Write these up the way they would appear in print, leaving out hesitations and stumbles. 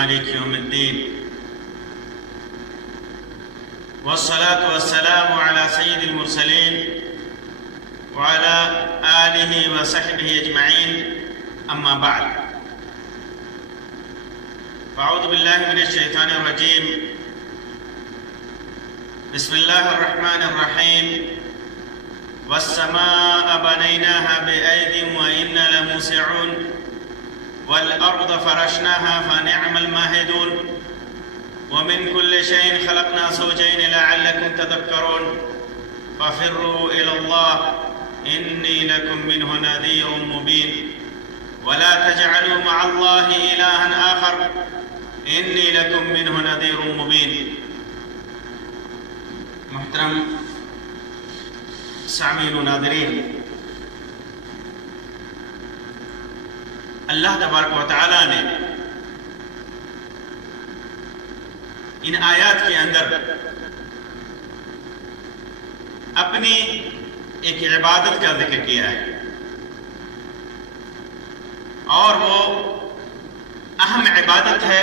مالك يوم الدين والصلاة والسلام على سيد المرسلين وعلى آله وصحبه أجمعين أما بعد فأعوذ بالله من الشيطان الرجيم بسم الله الرحمن الرحيم والسماء بنيناها بأيد وإنا لموسعون والأرض فرشناها فنعم الماهدون ومن كل شيء خلقنا زوجين لعلكم تذكرون ففروا إلى الله إني لكم منه نذير مبين ولا تجعلوا مع الله إلها آخر إني لكم منه نذير مبين. محترم سامعین و ناظرین، اللہ تبارک و تعالیٰ نے ان آیات کے اندر اپنی ایک عبادت کا ذکر کیا ہے، اور وہ اہم عبادت ہے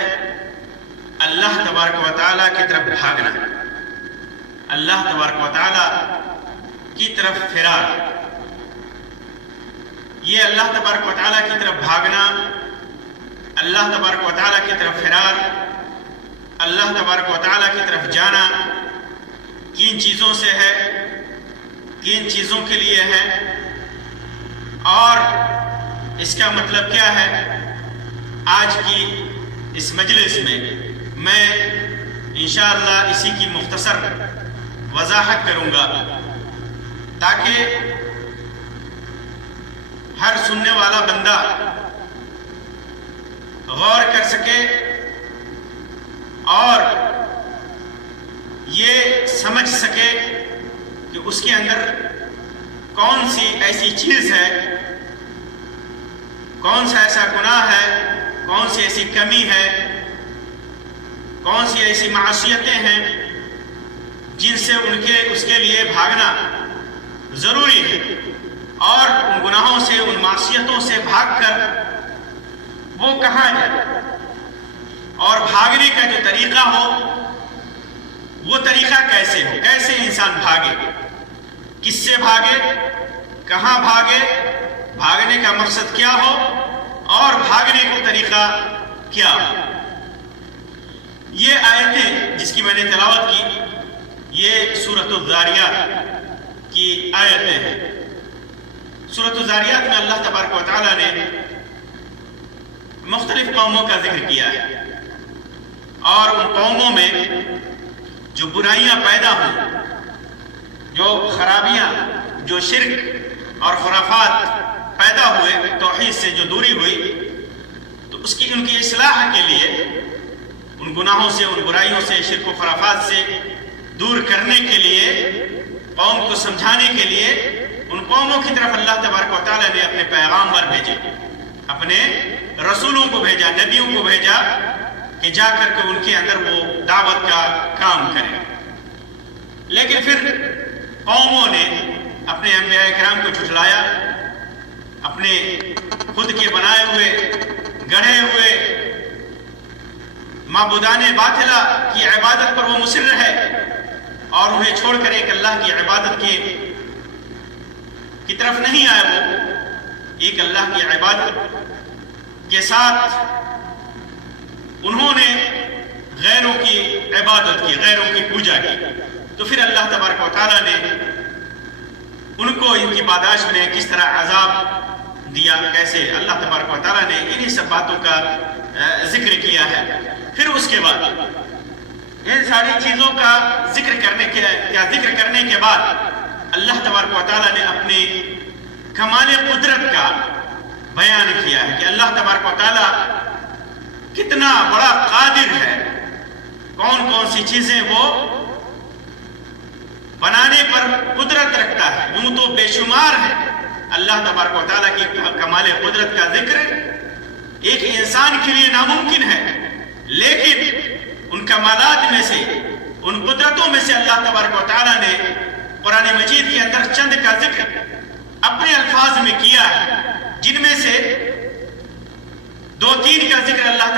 اللہ تبارک و تعالیٰ کی طرف بھاگنا، اللہ تبارک و تعالیٰ کی طرف فرار. یہ اللہ تبارک و تعالیٰ کی طرف بھاگنا، اللہ تبارک و تعالیٰ کی طرف فرار، اللہ تبارک و تعالیٰ کی طرف جانا کن چیزوں سے ہے، کن چیزوں کے لیے ہے، اور اس کا مطلب کیا ہے. آج کی اس مجلس میں انشاءاللہ اسی کی مختصر وضاحت کروں گا تاکہ ہر سننے والا بندہ غور کر سکے اور یہ سمجھ سکے کہ اس کے اندر کون سی ایسی چیز ہے، کون سا ایسا گناہ ہے، کون سی ایسی کمی ہے، کون سی ایسی معصیتیں ہیں جن سے اس کے لیے بھاگنا ضروری ہے، اور ان گناہوں سے، ان معصیتوں سے بھاگ کر وہ کہاں جائے، اور بھاگنے کا جو طریقہ ہو وہ طریقہ کیسے ہو، کیسے انسان بھاگے، کس سے بھاگے، کہاں بھاگے، بھاگنے کا مقصد کیا ہو، اور بھاگنے کا طریقہ کیا ہو. یہ آیتیں جس کی میں نے تلاوت کی یہ سورۃ الذاریات کی آیتیں ہیں. سورۃ الذاریات میں اللہ تبارک و تعالیٰ نے مختلف قوموں کا ذکر کیا ہے، اور ان قوموں میں جو برائیاں پیدا ہوئی، جو خرابیاں، جو شرک اور خرافات پیدا ہوئے، توحید سے جو دوری ہوئی، تو ان کی اصلاح کے لیے، ان گناہوں سے، ان برائیوں سے، شرک و خرافات سے دور کرنے کے لیے، قوم کو سمجھانے کے لیے ان قوموں کی طرف اللہ تبارک و تعالیٰ نے اپنے پیغامبر بھیجے، اپنے رسولوں کو بھیجا، نبیوں کو بھیجا کہ جا کر کے ان کے اندر وہ دعوت کا کام کریں. لیکن پھر قوموں نے اپنے انبیاء کرام کو جھٹلایا، اپنے خود کے بنائے ہوئے، گڑھے ہوئے معبودان باطلہ کی عبادت پر وہ مصر رہے، اور انہیں چھوڑ کر ایک اللہ کی عبادت کی طرف نہیں آئے. وہ ایک اللہ کی عبادت کے ساتھ انہوں نے غیروں کی عبادت کی، غیروں کی پوجا کی. تو پھر اللہ تبارک و تعالیٰ نے ان کو ان کی پاداش میں کس طرح عذاب دیا، کیسے اللہ تبارک و تعالیٰ نے انہی سب باتوں کا ذکر کیا ہے. پھر اس کے بعد ان ساری چیزوں کا ذکر کرنے کے بعد اللہ تبارک و تعالیٰ نے اپنے کمال قدرت کا بیان کیا ہے کہ اللہ تبارک و تعالیٰ کتنا بڑا قادر ہے، کون کون سی چیزیں وہ بنانے پر قدرت رکھتا ہے. یوں تو بے شمار ہے اللہ تبارک و تعالیٰ کی کمال قدرت کا ذکر ایک انسان کے لیے ناممکن ہے، لیکن ان کمالات میں سے، ان قدرتوں میں سے اللہ تبارک و تعالیٰ نے قرآن مجید کے اندر چند کا ذکر اپنے الفاظ میں کیا ہے، جن میں سے 2-3 کا ذکر اللہ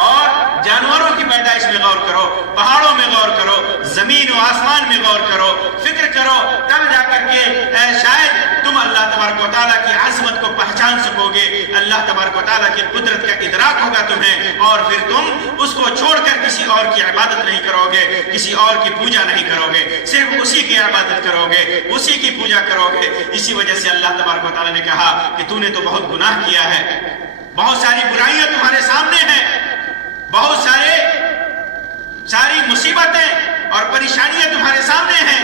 اور جانوروں کی پیدائش میں غور کرو، پہاڑوں میں غور کرو، زمین و آسمان میں غور کرو، فکر کرو، تب جا کر کے شاید تم اللہ تبارک و تعالیٰ کی عظمت کو پہچان سکو گے، اللہ تبارک و تعالیٰ کی قدرت کا ادراک ہوگا تمہیں، اور پھر تم اس کو چھوڑ کر کسی اور کی عبادت نہیں کرو گے، کسی اور کی پوجا نہیں کرو گے، صرف اسی کی عبادت کرو گے، اسی کی پوجا کرو گے۔ اسی وجہ سے اللہ تبارک و تعالیٰ نے کہا کہ تو نے تو بہت گناہ کیا ہے، بہت ساری برائیاں تمہارے سامنے ہیں، بہت ساری مصیبتیں اور پریشانیاں تمہارے سامنے ہیں،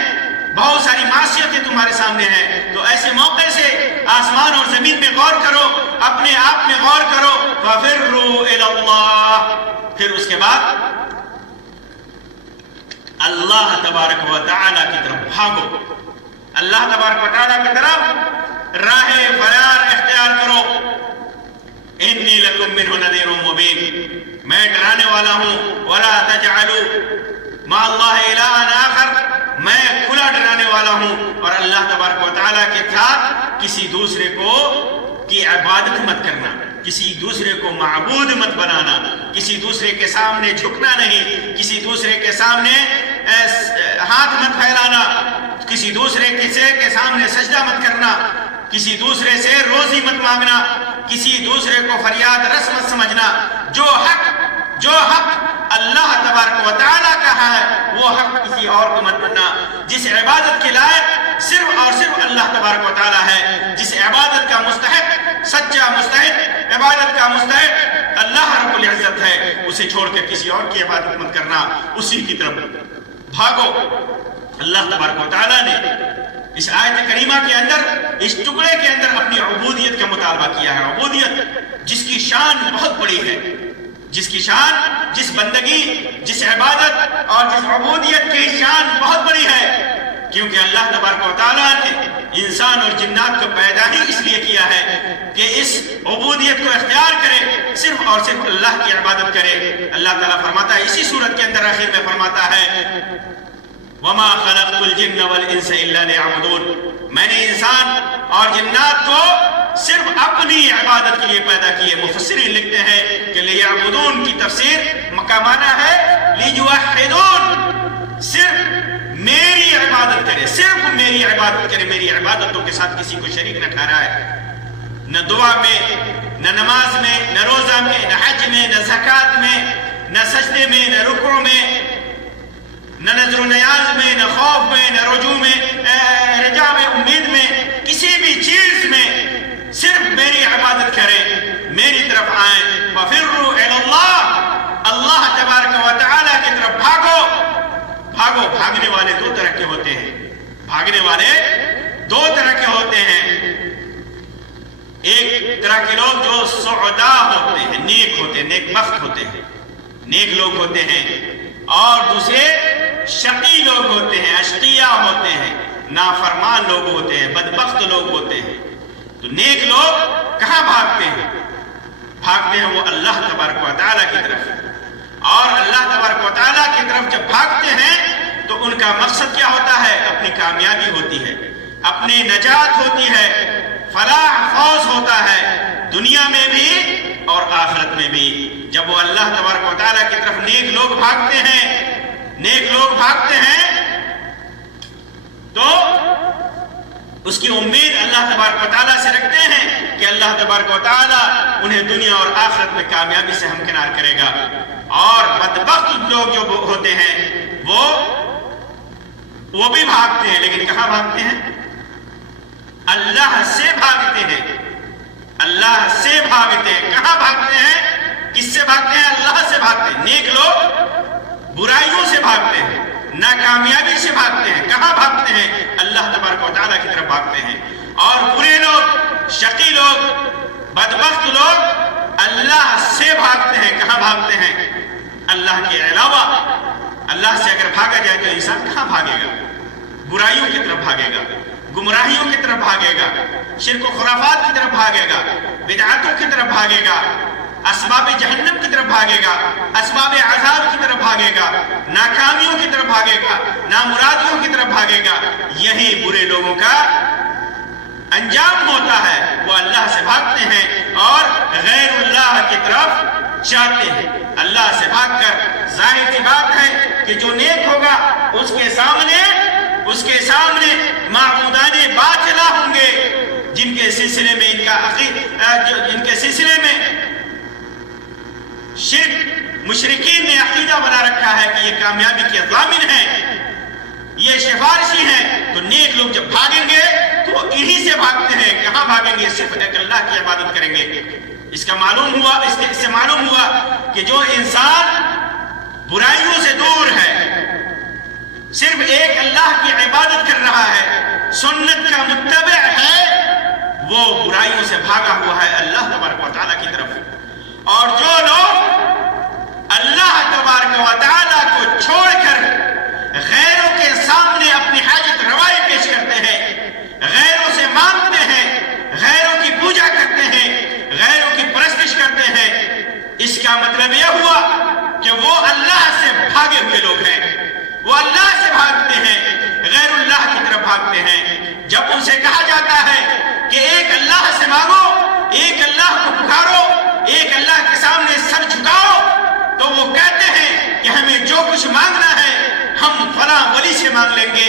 بہت ساری معصیتیں تمہارے سامنے ہیں، تو ایسے موقع سے آسمان اور زمین میں غور کرو، اپنے آپ میں غور کرو، فَفِرُّوا إِلَى اللَّهِ، پھر اس کے بعد اللہ تبارک و تعالیٰ کی طرف بھاگو، اللہ تبارک و تعالیٰ کی طرف راہ فرار اختیار کرو۔ انی لکم منہ نذیر مبین، میں ڈرانے والا ہوں، ولا تجعلوا مع اللہ الہا آخر، میں کھلا ڈرانے والا ہوں، اور اللہ تبارک و تعالیٰ کے ساتھ کسی دوسرے کو کی عبادت مت کرنا، کسی دوسرے کو معبود مت بنانا، کسی دوسرے کے سامنے جھکنا نہیں، کسی دوسرے کے سامنے ہاتھ مت پھیلانا، کسی دوسرے کے سامنے سجدہ مت کرنا، کسی دوسرے سے روزی مت مانگنا، کسی دوسرے کو فریاد رس مت سمجھنا۔ جو حق اللہ تبارک و تعالیٰ کا ہے وہ حق کسی اور کو مت دینا۔ جس عبادت کے لائق صرف اور صرف اللہ تبارک و تعالیٰ ہے، جس عبادت کا مستحق، سچا مستحق، عبادت کا مستحق اللہ رب العزت ہے، اسے چھوڑ کر کسی اور کی عبادت مت کرنا، اسی کی طرف بھاگو۔ اللہ تبارک و تعالیٰ نے اس آیت کریمہ کے اندر، اس ٹکڑے کے اندر اپنی عبودیت کا مطالبہ کیا ہے، عبودیت جس کی شان بہت بڑی ہے، جس کی شان، جس بندگی، جس عبادت اور جس عبودیت کی شان بہت بڑی ہے، کیونکہ اللہ تبارک و تعالیٰ نے انسان اور جنات کو پیدا ہی اس لیے کیا ہے کہ اس عبودیت کو اختیار کرے، صرف اور صرف اللہ کی عبادت کرے۔ اللہ تعالیٰ فرماتا ہے اسی سورت کے اندر آخر میں فرماتا ہے وَمَا خَلَقْتُ الْجِنَّ وَالْإِنسَ إِلَّا لِيَعْبُدُونَ، میں نے انسان اور جنات کو صرف اپنی عبادت کے لیے پیدا کیے۔ مفسرین لکھتے ہیں کہ لیعبدون کی تفسیر کا معنی ہے لیوحدون، صرف میری عبادت کرے، صرف میری عبادت کرے، میری عبادتوں کے ساتھ کسی کو شریک نہ ٹھہرائے، نہ دعا میں، نہ نماز میں، نہ روزہ میں، نہ حج میں، نہ زکوٰۃ میں، نہ سجدے میں، نہ رکوع میں، نہ نظر و نیاز میں، نہ خوف میں، نہ رجوع میں، رجاء میں، امید میں، کسی بھی چیز میں صرف میری عبادت کریں، میری طرف آئیں۔ فَفِرُّوا إِلَى اللَّهِ، اللہ تبارک و تعالیٰ کی طرف بھاگو۔ بھاگنے والے دو طرح کے ہوتے ہیں، بھاگنے والے دو طرح کے ہوتے ہیں۔ ایک طرح کے لوگ جو سعداء ہوتے ہیں، نیک ہوتے ہیں، نیک بخت ہوتے ہیں، نیک لوگ ہوتے ہیں، اور دوسرے شقی لوگ ہوتے ہیں، اشقیاء ہوتے ہیں، نافرمان لوگ ہوتے ہیں، بدبخت لوگ ہوتے ہیں۔ تو نیک لوگ کہاں بھاگتے ہیں؟ بھاگتے ہیں وہ اللہ تبارک و تعالیٰ کی طرف، اور اللہ تبارک و تعالیٰ کی طرف جب بھاگتے ہیں تو ان کا مقصد کیا ہوتا ہے؟ اپنی کامیابی ہوتی ہے، اپنی نجات ہوتی ہے، فلاح فوز ہوتا ہے، دنیا میں بھی اور آخرت میں بھی۔ جب وہ اللہ تبارک و تعالیٰ کی طرف نیک لوگ بھاگتے ہیں تو اس کی امید اللہ تبارک و تعالیٰ سے رکھتے ہیں کہ اللہ تبارک و تعالیٰ انہیں دنیا اور آخرت میں کامیابی سے ہمکنار کرے گا۔ اور بدبخت لوگ جو ہوتے ہیں وہ بھی بھاگتے ہیں، لیکن کہاں بھاگتے ہیں؟ اللہ سے بھاگتے ہیں، اللہ سے بھاگتے ہیں۔ کہاں بھاگتے ہیں؟ کس سے بھاگتے ہیں؟ اللہ سے بھاگتے ہیں۔ نیک لوگ برائیوں سے بھاگتے ہیں، ناکامیابی سے بھاگتے ہیں۔ کہاں بھاگتے ہیں؟ اللہ تبارک و تعالیٰ کی طرف بھاگتے ہیں۔ اور برے لوگ، شقی لوگ، بدبخت لوگ اللہ سے بھاگتے ہیں۔ کہاں بھاگتے ہیں؟ اللہ کے علاوہ۔ اللہ سے اگر بھاگا جائے تو انسان کہاں بھاگے گا؟ برائیوں کی طرف بھاگے گا، گمراہیوں کی طرف بھاگے گا، شرک و خرافات کی طرف بھاگے گا، بدعاتوں کی طرف بھاگے گا، اسباب جہنم کی طرف بھاگے گا، اسباب عذاب کی طرف بھاگے گا، ناکامیوں کی طرف بھاگے گا، نامرادیوں کی طرف بھاگے گا۔ یہی برے لوگوں کا انجام ہوتا ہے، وہ اللہ سے بھاگتے ہیں اور غیر اللہ کی طرف جاتے ہیں۔ اللہ سے بھاگ کر ظاہر سی بات ہے کہ جو نیک ہوگا اس کے سامنے معبودان باطلہ ہوں گے، جن کے سلسلے میں جن کے سلسلے میں شرک مشرکین نے عقیدہ بنا رکھا ہے کہ یہ کامیابی کے ضامن ہیں، یہ سفارشی ہیں، تو نیک لوگ جب بھاگیں گے تو انہی سے بھاگتے ہیں۔ کہاں بھاگیں گے؟ صرف ایک اللہ کی عبادت کریں گے۔ اس سے معلوم ہوا کہ جو انسان برائیوں سے دور ہے، صرف ایک اللہ کی عبادت کر رہا ہے، سنت کا متبع ہے، وہ برائیوں سے بھاگا ہوا ہے اللہ تبارک و تعالیٰ کی طرف۔ اور جو لوگ اللہ تبارک و تعالیٰ کو چھوڑ کر غیروں کے سامنے اپنی حاجت روائی پیش کرتے ہیں، غیروں سے مانگتے ہیں، غیروں کی پوجا کرتے ہیں، غیروں کی پرستش کرتے ہیں، اس کا مطلب یہ ہوا کہ وہ اللہ سے بھاگے ہوئے لوگ ہیں، وہ اللہ سے بھاگتے ہیں، غیر اللہ کی طرف بھاگتے ہیں۔ جب ان سے کہا جاتا ہے کہ ایک اللہ سے مانگو، ایک اللہ کو پکارو، ایک اللہ کے سامنے سر جھکاؤ، تو وہ کہتے ہیں کہ ہمیں جو کچھ مانگنا ہے ہم فلاں ولی سے مانگ لیں گے،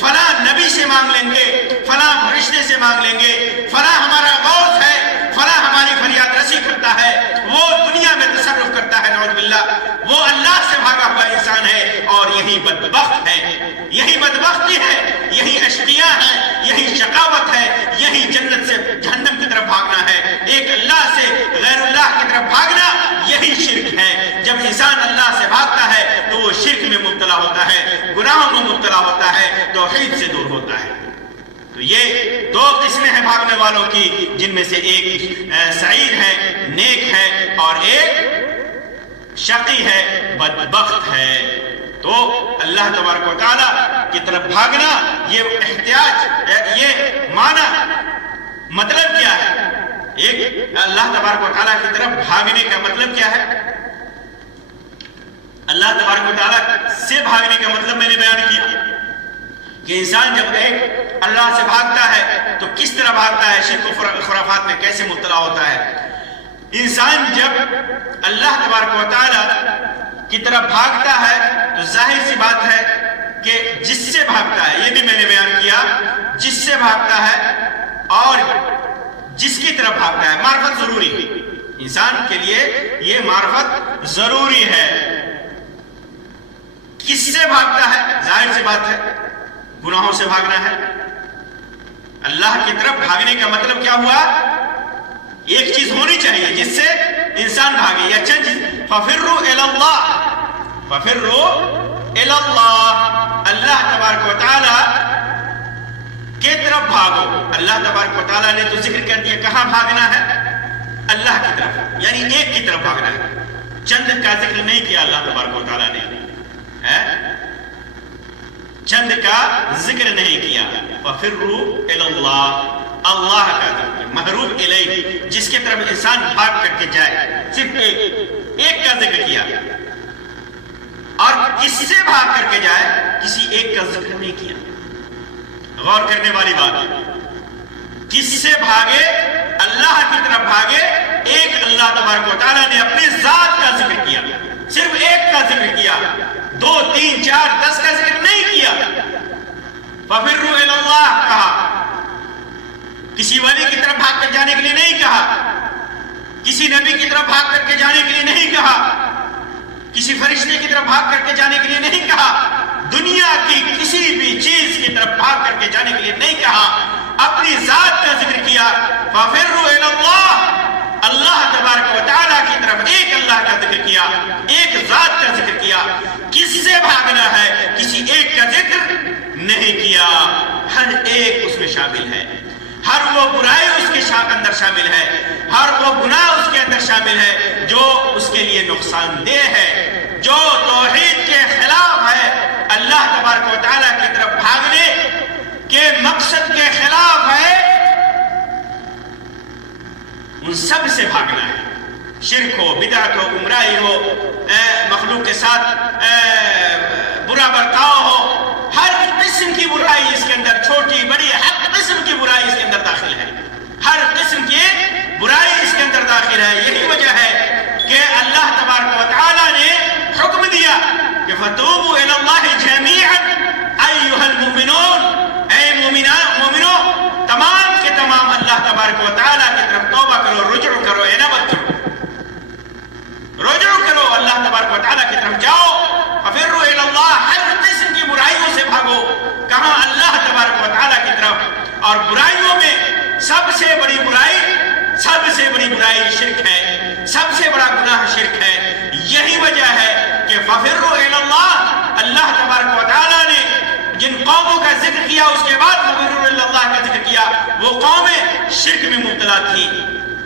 فلاں نبی سے مانگ لیں گے، فلاں فرشتے سے مانگ لیں گے، فلاں ہمارا غوث ہے، فلاں ہماری فریاد رسی کرتا ہے، وہ دنیا میں تصرف کرتا ہے، نعوذ باللہ، وہ اللہ سے بھاگا ہوا انسان ہے۔ اور یہی بدبخت ہے، یہی بدبختی ہے، یہی اشقیاء ہے، یہی شقاوت ہے، یہی جنت سے جہنم کی طرف بھاگنا ہے۔ ایک اللہ سے غیر اللہ کی طرف بھاگنا یہی شرک ہے۔ جب انسان اللہ سے بھاگتا ہے تو وہ شرک میں مبتلا ہوتا ہے، گناہوں میں مبتلا ہوتا ہے، توحید سے دور ہوتا ہے۔ تو یہ دو قسمیں ہیں بھاگنے والوں کی، جن میں سے ایک سعید ہے، نیک ہے، اور ایک شقی ہے، بدبخت ہے۔ تو اللہ تبارک و تعالیٰ کی طرف بھاگنا، یہ احتیاج، یہ معنی مطلب کیا ہے؟ ایک اللہ تبارک و تعالیٰ کی طرف بھاگنے کا مطلب کیا ہے؟ اللہ تبارک و تعالیٰ سے بھاگنے کا مطلب میں نے بیان کیا کہ انسان جب ایک اللہ سے بھاگتا ہے تو کس طرح بھاگتا ہے، شرک و خرافات میں کیسے مبتلا ہوتا ہے۔ انسان جب اللہ تبارک و تعالیٰ کی طرف بھاگتا ہے تو ظاہر سی بات ہے کہ جس سے بھاگتا ہے، یہ بھی میں نے بیان کیا، جس سے بھاگتا ہے اور جس کی طرف بھاگتا ہے، معرفت ضروری ہے انسان کے لیے، یہ معرفت ضروری ہے۔ کس سے بھاگتا ہے؟ ظاہر سی بات ہے گناہوں سے بھاگنا ہے۔ اللہ کی طرف بھاگنے کا مطلب کیا ہوا؟ ایک چیز ہونی چاہیے جس سے انسان بھاگے، یا چند چیز، فَفِرُّوا إِلَى اللَّهِ، فَفِرُّوا إِلَى اللَّهِ، اللہ تبارک و تعالیٰ کی طرف بھاگو۔ اللہ تبارک و تعالیٰ نے تو ذکر کر دیا کہاں بھاگنا ہے، اللہ کی طرف، یعنی ایک کی طرف بھاگنا ہے۔ چند کا ذکر نہیں کیا اللہ تبارک و تعالیٰ نے، چند کا ذکر نہیں کیا۔ فَفِرُّوا إِلَى اللَّهِ، اللہ کا ذکر، محروب الیہ، جس کی طرف انسان بھاگ کر کے جائے، صرف ایک کا ذکر کیا۔ اور کس سے بھاگ کر کے جائے، کسی ایک کا ذکر نہیں کیا۔ غور کرنے والی بات ہے، کس سے بھاگے، اللہ کی طرف بھاگے، ایک اللہ تبارک و تعالیٰ نے اپنی ذات کا ذکر کیا، صرف ایک کا ذکر کیا، 2 3 4 10 کا ذکر نہیں کیا۔ فَفِرُّوا إِلَى اللَّهِ کہا، کسی ولی کی طرف بھاگ کر جانے کے لیے نہیں کہا، کسی نبی کی طرف بھاگ کر کے جانے کے لیے نہیں کہا، کسی فرشتے کی طرف بھاگ کر کے جانے کے لیے نہیں کہا، دنیا کی کسی بھی چیز کی طرف بھاگ کر کے جانے کے لیے نہیں کہا، اپنی ذات کا ذکر کیا۔ فَفِرُّوا إِلَى اللَّهِ، اللہ تبارک و تعالیٰ کی طرف ایک اللہ کا ذکر کیا، ایک ذات کا ذکر کیا۔ کس سے بھاگنا ہے، کسی ایک کا ذکر نہیں کیا، ہر ایک اس میں شامل ہے، ہر وہ برائی اس کے اندر شامل ہے، ہر وہ گناہ اس کے اندر شامل ہے جو اس کے لیے نقصان دہ ہے، جو توحید کے خلاف ہے۔ اللہ تبارک و تعالیٰ کی طرف بھاگنے کے مقصد کے خلاف ہے، ان سب سے بھاگنا ہے، شرک ہو، بدعت ہو، گمراہی ہو، مخلوق کے ساتھ برا برتاؤ ہو، ہر قسم کی برائی اس کے اندر، چھوٹی بڑی ہر قسم کی برائی اس کے اندر داخل ہے، ہر قسم کی برائی اس کے اندر داخل حاصل ہے. یہی وجہ ہے کہ اللہ تبارک و تعالیٰ نے حکم دیا کہ فتوبوا الی اللہ جميعا ایھا المؤمنون، اے مومنوں تمام کے تمام اللہ تبارک و تعالیٰ کی طرف توبہ کرو، رجوع کرو، انابت کرو، رجوع کرو، اللہ تبارک و تعالیٰ کی طرف جاؤ. ففروا الی اللہ، ہر قسم کی برائیوں سے بھاگو. کہاں؟ اللہ تبارک و تعالیٰ کی طرف. اور برائیوں میں سب سے بڑی برائی شرک ہے، سب سے بڑا گناہ شرک ہے. یہی وجہ ہے کہ ففروا الی اللہ، اللہ تبارک و تعالیٰ نے جن قوموں کا ذکر کیا اس کے بعد ففروا الی اللہ کا ذکر کیا، وہ قومیں شرک میں مبتلا تھی،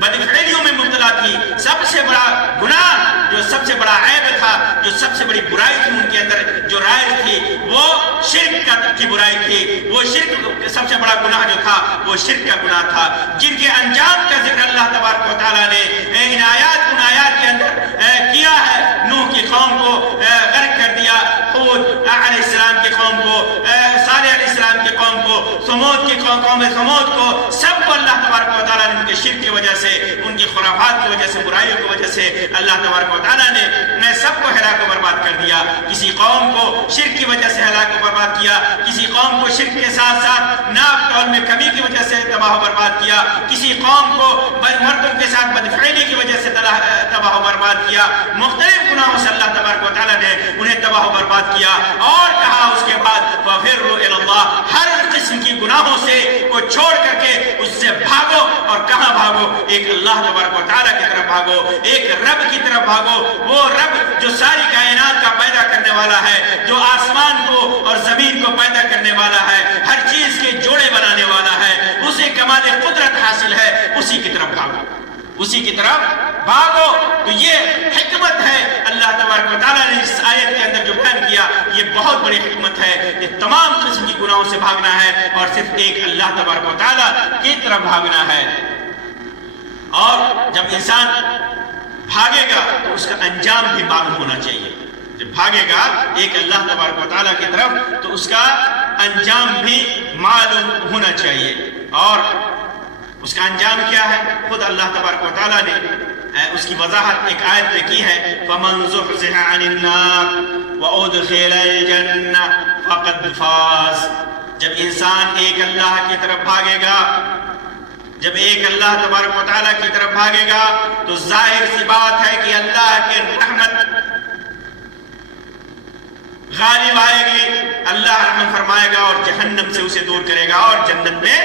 بدفعلیوں میں مبتلا تھی. سب سے بڑا گناہ، جو سب سے بڑا عیب تھا، جو سب سے بڑی برائی تھی ان کے اندر جو رائج تھی، وہ شرک کی برائی تھی. وہ شرک، سب سے بڑا گناہ جو تھا وہ شرک کا گناہ تھا، جن کے انجام کا ذکر اللہ تبارک و تعالیٰ نے ان آیات کے اندر کیا ہے. نوح کی قوم کو غرق کر دیا، ہود علیہ السلام کی قوم کو، صالح علیہ السلام کی قوم کو، ثمود کی قوم ثمود کو، سب کو اللہ تبارک و تعالیٰ نے ان کے شرک کی وجہ سے، ان کی خرافات کی وجہ سے، برائیوں کی وجہ سے اللہ تبارک و تعالیٰ نے سب کو ہلاک و برباد کر دیا. کسی قوم کو شرک کی وجہ سے ہلاک و برباد کیا، کسی قوم کو شرک کے ساتھ ساتھ ناپ تول میں کمی کی وجہ سے تباہ و برباد کیا، کسی قوم کو مردوں کے ساتھ بدفعلی کی وجہ سے تباہ و برباد کیا. مختلف گناہوں سے اللہ تبارک و تعالیٰ نے انہیں تباہ و برباد کیا. اور کہا اس کے بعد فَفِرُّوا إِلَى اللَّهِ، ہر قسم کی گناہوں سے کو چھوڑ کر کے اس سے بھاگو. اور کہاں بھاگو؟ ایک اللہ تبارک و تعالیٰ کی طرف بھاگو، ایک رب کی طرف بھاگو. وہ رب جو ساری کائنات کا پیدا کرنے والا ہے، جو آسمان کو اور زمین کو پیدا کرنے والا ہے، ہر چیز کے جوڑے بنانے والا ہے، اسے کمال قدرت حاصل ہے. اسی کی طرف بھاگو، اسی کی طرف بھاگو. تو یہ حکمت ہے اللہ تبارک و تعالیٰ نے اس آیت کے اندر جو بیان کیا، یہ بہت بڑی حکمت ہے. یہ تمام قسم کی گناہوں سے بھاگنا ہے اور صرف ایک اللہ تبارک و تعالیٰ کی طرف بھاگنا ہے. اور جب انسان بھاگے گا تو اس کا انجام بھی معلوم ہونا چاہیے. جب بھاگے گا ایک اللہ تبارک و تعالیٰ کی طرف تو اس کا انجام بھی معلوم ہونا چاہیے. اور اس کا انجام کیا ہے؟ خود اللہ تبارک و تعالیٰ نے اس کی وضاحت ایک آیت میں کی ہے، فَمَنْ زُحْزِحَ عَنِ النَّارِ وَأُدْخِلَ الْجَنَّةَ فَقَدْ فَازَ. جب انسان ایک اللہ کی طرف بھاگے گا، جب ایک اللہ تبارک و تعالیٰ کی طرف بھاگے گا تو ظاہر سی بات ہے کہ اللہ کی رحمت غالب آئے گی، اللہ رحمت فرمائے گا اور جہنم سے اسے دور کرے گا اور جنت میں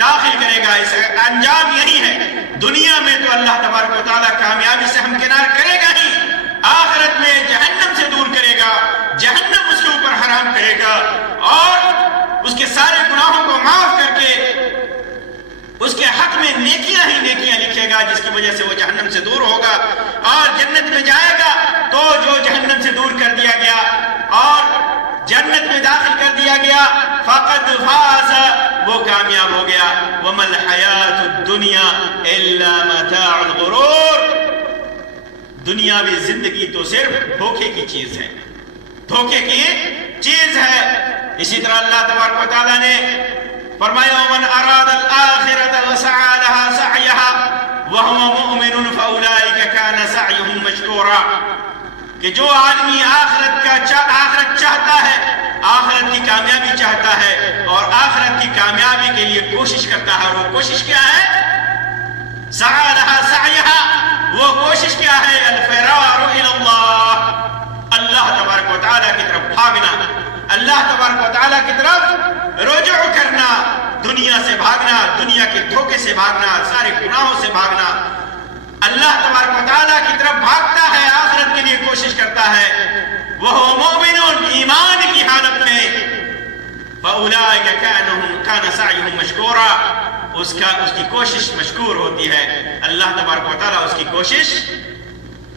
داخل کرے گا. اس کا انجام یہی ہے. دنیا میں تو اللہ تبارک و تعالیٰ کامیابی سے ہمکنار کرے گا ہی، آخرت میں جہنم سے دور کرے گا، جہنم اس کے اوپر حرام کرے گا اور اس کے سارے گناہوں کو معاف کر کے اس کے حق میں نیکیاں ہی نیکیاں لکھے گا، جس کی وجہ سے وہ جہنم سے دور ہوگا اور جنت میں جائے گا. تو جو جہنم سے دور کر دیا گیا اور جنت میں داخل کر دیا گیا، فقد فاز، وہ کامیاب ہو گیا. وَمَا الْحَيَاةُ الدُّنْيَا إِلَّا مَتَاعُ الْغُرُورِ. دنیاوی زندگی تو صرف دھوکے کی چیز ہے، دھوکے کی چیز ہے. اسی طرح اللہ تبارک و تعالیٰ نے فرمایا وَمَنْ أَرَادَ الْآخِرَةَ وَسَعَى لَهَا سَعْيَهَا وَهُوَ مُؤْمِنٌ فَأُولَٰئِكَ كَانَ سَعْيُهُمْ مَشْكُورًا. کہ جو آدمی آخرت چاہتا ہے، آخرت کی کامیابی چاہتا ہے اور آخرت کی کامیابی کے لیے کوشش کرتا ہے، اور وہ کوشش کیا ہے؟ سعى لها سعيها. وہ کوشش کیا ہے؟ الفرار الى اللہ، اللہ تبارک و تعالیٰ کی طرف بھاگنا، اللہ تبارک و تعالیٰ کی طرف رجوع کرنا، دنیا سے بھاگنا، دنیا کے دھوکے سے بھاگنا، سارے گناہوں سے بھاگنا. اللہ تبارک و تعالیٰ کی طرف بھاگتا ہے، آخرت کے لیے کوشش کرتا ہے. وہ مومنون، ایمان کی حالت میں. فَأُولَٰئِكَ كَانَ سَعْيُهُمْ مَشْكُورًا. اس کی کوشش مشکور ہوتی ہے، اللہ تبارک و تعالیٰ اس کی کوشش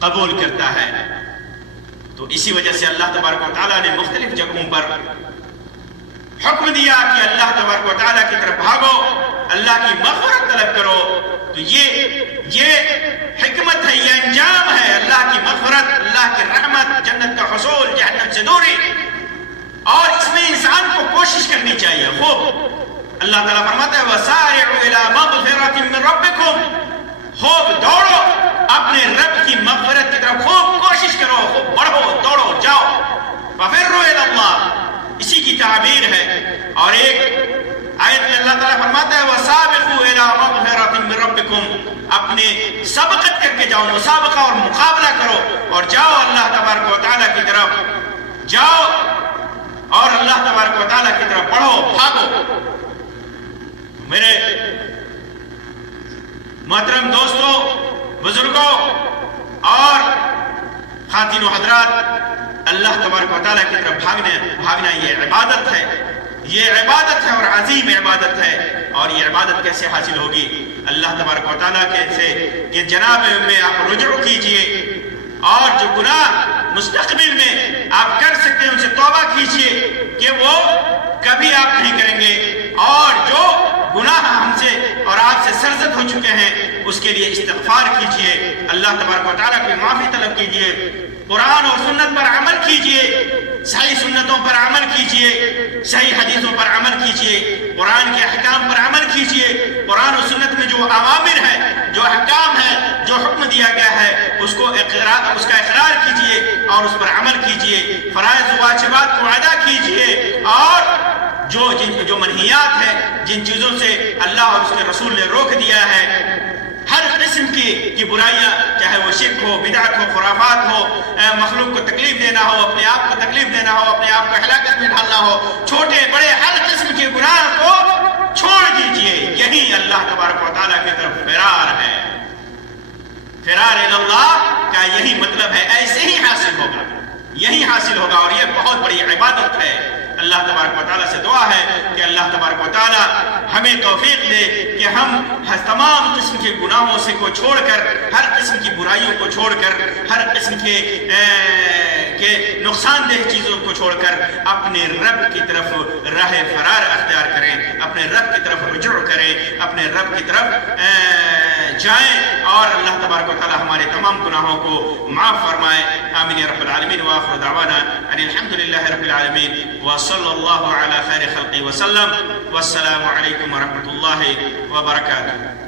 قبول کرتا ہے. تو اسی وجہ سے اللہ تبارک و تعالیٰ نے مختلف جگہوں پر حکم دیا کہ اللہ تبارک و تعالیٰ کی طرف بھاگو، اللہ کی مغفرت طلب کرو. تو یہ حکمت ہے، یہ انجام ہے. اللہ کی مغفرت، اللہ کی رحمت، جنت کا حصول، جہنم سے دوری. اور اس میں انسان کو کوشش کرنی چاہیے خوب. اللہ تعالیٰ فرماتا ہے وَسَارِعُوا إِلَىٰ مَغْفِرَةٍ مِّن رَبِّكُمْ. خوب دوڑو اپنے رب کی مغفرت کی طرف خوب کوشش کرو، خوب بڑھو، دوڑو، جاؤ. فَفِرُّوا إِلَى اللَّهِ، اسی کی تعبیر ہے. اور ایک آیت میں اللہ تعالیٰ فرماتا ہے وَسَابِقُوا إِلَى مَغْفِرَةٍ مِّن رَّبِّكُمْ، اپنے سبقت کر کے جاؤ، مسابقہ اور مقابلہ کرو اور جاؤ اللہ تبارک و تعالیٰ کی طرف، جاؤ اور اللہ تبارک و تعالیٰ کی طرف بڑھو، بھاگو. میرے محترم دوستوں، بزرگوں اور خواتین و حضرات، اللہ تبارک و تعالیٰ کی طرف بھاگنا یہ عبادت ہے، یہ عبادت ہے اور عظیم عبادت ہے. اور یہ عبادت کیسے حاصل ہوگی؟ اللہ تبارک و تعالیٰ سے کہ جناب میں آپ رجوع کیجئے اور جو گناہ مستقبل میں آپ کر سکتے ہیں ان سے توبہ کیجئے کہ وہ کبھی آپ نہیں کریں گے، اور جو گناہ ہم سے اور آپ سے سرزد ہو چکے ہیں اس کے لیے استغفار کیجئے، اللہ تبارک و تعالیٰ کی معافی طلب کیجئے، قرآن اور سنت پر عمل کیجئے، صحیح سنتوں پر عمل کیجئے، صحیح حدیثوں پر عمل کیجئے، قرآن کے احکام پر عمل کیجئے. قرآن و سنت میں جو اوامر ہے، جو احکام ہے، جو حکم دیا گیا ہے اس کا اقرار کیجئے اور اس پر عمل کیجئے. فرائض و واجبات کو ادا کیجئے اور جو منہیات ہیں، جن چیزوں سے اللہ اور اس کے رسول نے روک دیا ہے، ہر قسم کی برائیاں، چاہے وہ شرک ہو، بدعت ہو، خرافات ہو، مخلوق کو تکلیف دینا ہو، اپنے آپ کو تکلیف دینا ہو، اپنے آپ کو ہلاکت میں ڈالنا ہو، چھوٹے بڑے ہر قسم کے گناہ کو چھوڑ دیجئے. یہی اللہ تبارک و تعالیٰ کی طرف فرار ہے. فرار الی اللہ کا یہی مطلب ہے. ایسے ہی حاصل ہوگا، یہی حاصل ہوگا، اور یہ بہت بڑی عبادت ہے. اللہ تبارک و تعالیٰ سے دعا ہے کہ اللہ تبارک و تعالیٰ ہمیں توفیق دے کہ ہم تمام قسم کے گناہوں سے کو چھوڑ کر، ہر قسم کی برائیوں کو چھوڑ کر، ہر قسم کے نقصان دہ چیزوں کو چھوڑ کر اپنے رب کی طرف راہ فرار اختیار کریں، اپنے رب کی طرف رجوع کریں، اپنے رب کی طرف جائیں، اور اللہ تبارک و تعالیٰ ہمارے تمام گناہوں کو معاف فرمائے. آمین یا رب العالمین. وآخر دعوانا ان الحمدللہ رب العالمین وصلی اللہ علی خیر خلقہ وسلم. والسلام علیکم ورحمۃ اللہ وبرکاتہ.